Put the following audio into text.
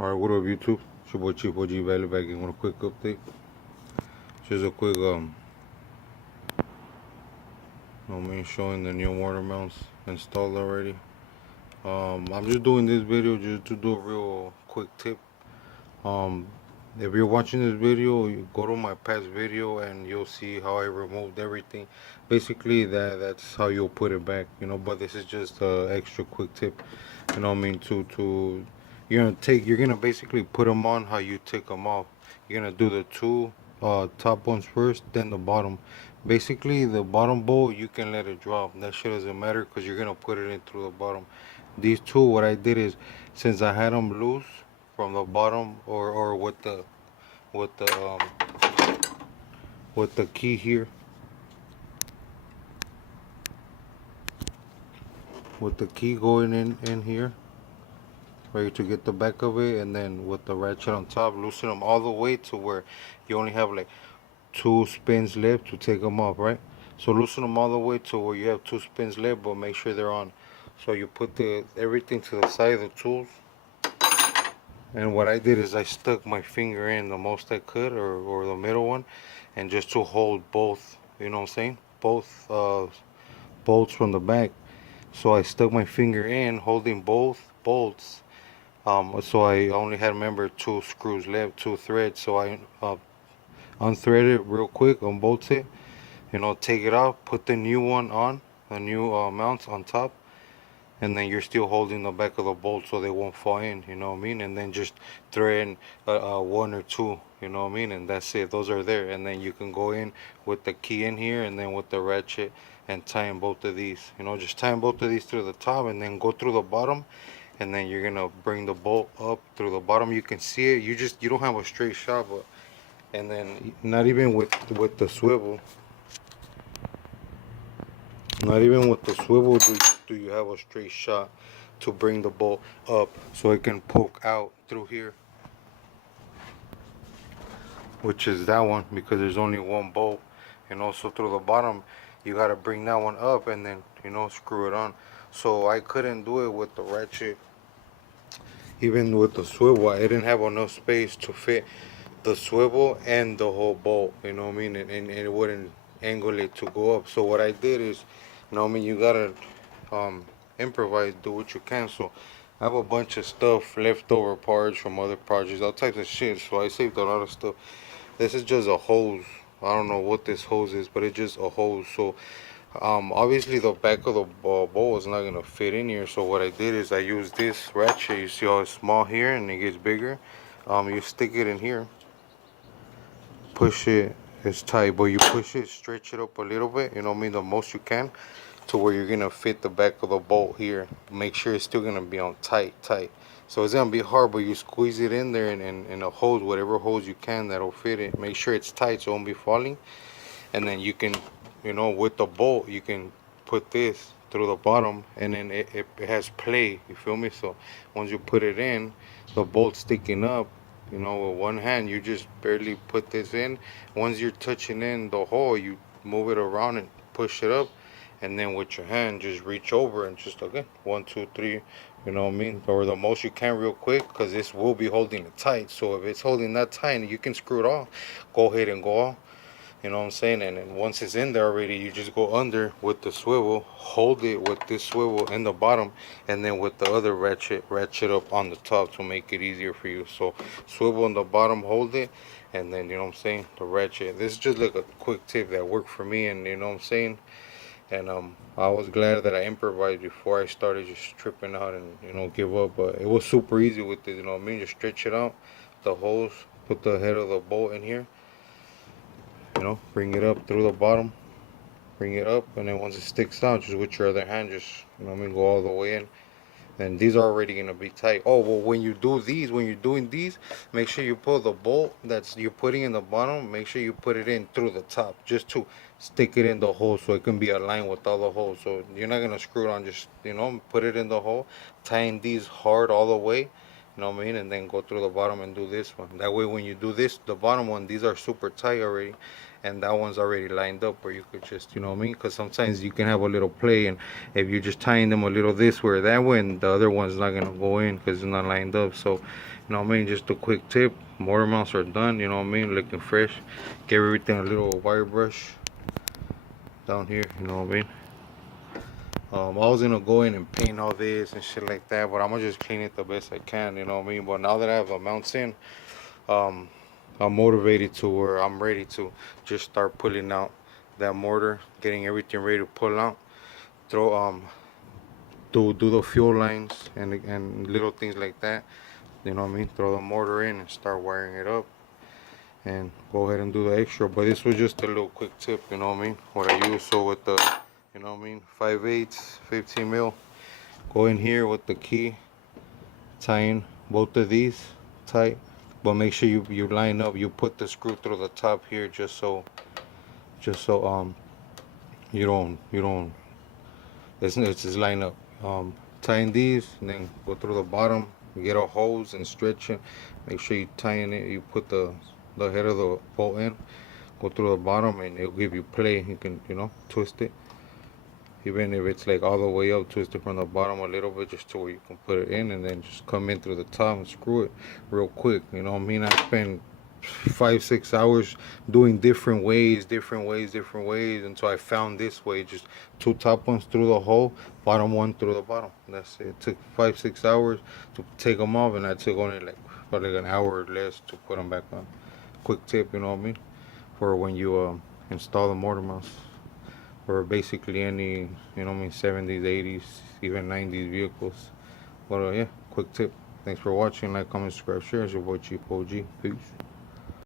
Alright, what up YouTube? It's your boy Chief OG Valley back in with a quick update. Just a quick showing the new water mounts installed already. I'm just doing this video just to do a real quick tip. Um if you're watching this video, you go to my past video and you'll see how I removed everything. Basically that's how you'll put it back, but this is just a extra quick tip, to you're gonna basically put them on how you take them off. You're gonna do the two top ones first, then the bottom. Basically the bottom bowl you can let it drop, that shit doesn't matter because you're gonna put it in through the bottom. These two, what I did is, since I had them loose from the bottom, or with the um with the key here, with the key going in here, ready to get the back of it, and then with the ratchet on top, loosen them all the way to where you only have like two spins left to take them off, right? So loosen them all the way to where you have two spins left, but make sure they're on. So you put the everything to the side of the tools, and what I did is I stuck my finger in the most I could, or the middle one, and just to hold both, you know what I'm saying, both bolts from the back. So I stuck my finger in, holding both bolts. So I only had, remember, two screws left, two threads. So I unthread it real quick, unbolt it, take it out, put the new one on, the new mounts on top, and then you're still holding the back of the bolt so they won't fall in, you know what I mean? And then just thread in one or two, you know what I mean? And that's it, those are there. And then you can go in with the key in here, and then with the ratchet, and tying both of these, just tying both of these through the top, and then go through the bottom, and then you're gonna bring the bolt up through the bottom. You can see it, you don't have a straight shot, but, and then not even with the swivel, not even with the swivel do you have a straight shot to bring the bolt up so it can poke out through here, which is that one, because there's only one bolt, so through the bottom you got to bring that one up, and then screw it on. So I couldn't do it with the ratchet. Even with the swivel, I didn't have enough space to fit the swivel and the whole bolt, you know what I mean, and it wouldn't angle it to go up. So what I did is, you gotta improvise, do what you can. So I have a bunch of stuff, leftover parts from other projects, all types of shit. So I saved a lot of stuff. This is just a hose. I don't know what this hose is, but it's just a hose. So obviously the back of the bowl is not gonna fit in here. So what I did is I used this ratchet. You see how it's small here and it gets bigger. You stick it in here, push it. It's tight, but you push it, stretch it up a little bit, you know what I mean, the most you can, to where you're gonna fit the back of the bolt here. Make sure it's still gonna be on tight. So it's gonna be hard, but you squeeze it in there, and a hose, whatever hose you can that'll fit it. Make sure it's tight so it won't be falling. And then you can, with the bolt, you can put this through the bottom, and then it has play, you feel me? So once you put it in, the bolt sticking up, with one hand you just barely put this in. Once you're touching in the hole, you move it around and push it up, and then with your hand just reach over and just, again, 1 2 3, you know what I mean, or the most you can real quick, because this will be holding it tight. So if it's holding that tight, you can screw it off, go ahead and go off, you know what I'm saying? And then once it's in there already, you just go under with the swivel, hold it with this swivel in the bottom, and then with the other ratchet up on the top to make it easier for you. So swivel on the bottom, hold it, and then, you know what I'm saying, the ratchet. This is just like a quick tip that worked for me, and you know what I'm saying? And I was glad that I improvised before I started just tripping out and, give up. But it was super easy with this, you know what I mean? Just stretch it out, the hose, put the head of the bolt in here, bring it up through the bottom, bring it up, and then once it sticks out, just with your other hand, just, go all the way in. And these are already gonna be tight. Oh well, when you're doing these, make sure you pull the bolt that's you're putting in the bottom. Make sure you put it in through the top, just to stick it in the hole, so it can be aligned with all the holes. So you're not gonna screw it on. Just put it in the hole, tying these hard all the way, you know what I mean, and then go through the bottom and do this one. That way when you do this, the bottom one, these are super tight already, and that one's already lined up where you could just, you know what I mean, because sometimes you can have a little play, and if you're just tying them a little this way or that way, and the other one's not gonna go in because it's not lined up. So, you know what I mean, just a quick tip, mortar mounts are done, you know what I mean, looking fresh. Give everything a little wire brush down here, you know what I mean. I was gonna go in and paint all this and shit like that, but I'm gonna just clean it the best I can, you know what I mean. But now that I have the mounts in, um, I'm motivated to, or I'm ready to just start pulling out that mortar, getting everything ready to pull out. Throw do the fuel lines and little things like that. You know what I mean? Throw the mortar in and start wiring it up, and go ahead and do the extra. But this was just a little quick tip, you know what I mean? What I use. So with the, you know what I mean, 5/8, 15 mil. Go in here with the key, tie in both of these tight, but make sure you line up. You put the screw through the top here, just so you don't it's just line up. Tie in these and then go through the bottom. Get a hose and stretch it. Make sure you tie in it. You put the head of the bolt in. Go through the bottom and it'll give you play. You can, you know, twist it. Even if it's like all the way up, twist it from the bottom a little bit just to where you can put it in, and then just come in through the top and screw it real quick. You know what I mean? I spent 5-6 hours doing different ways until I found this way. Just two top ones through the hole, bottom one through the bottom. That's it. It took 5-6 hours to take them off, and I took only like probably an hour or less to put them back on. Quick tip, you know what I mean, for when you install the mortar mounts, or basically any, you know what I mean, 70s, 80s, even 90s vehicles. But yeah, quick tip. Thanks for watching. Like, comment, subscribe, share. It's your boy Chief OG. Peace.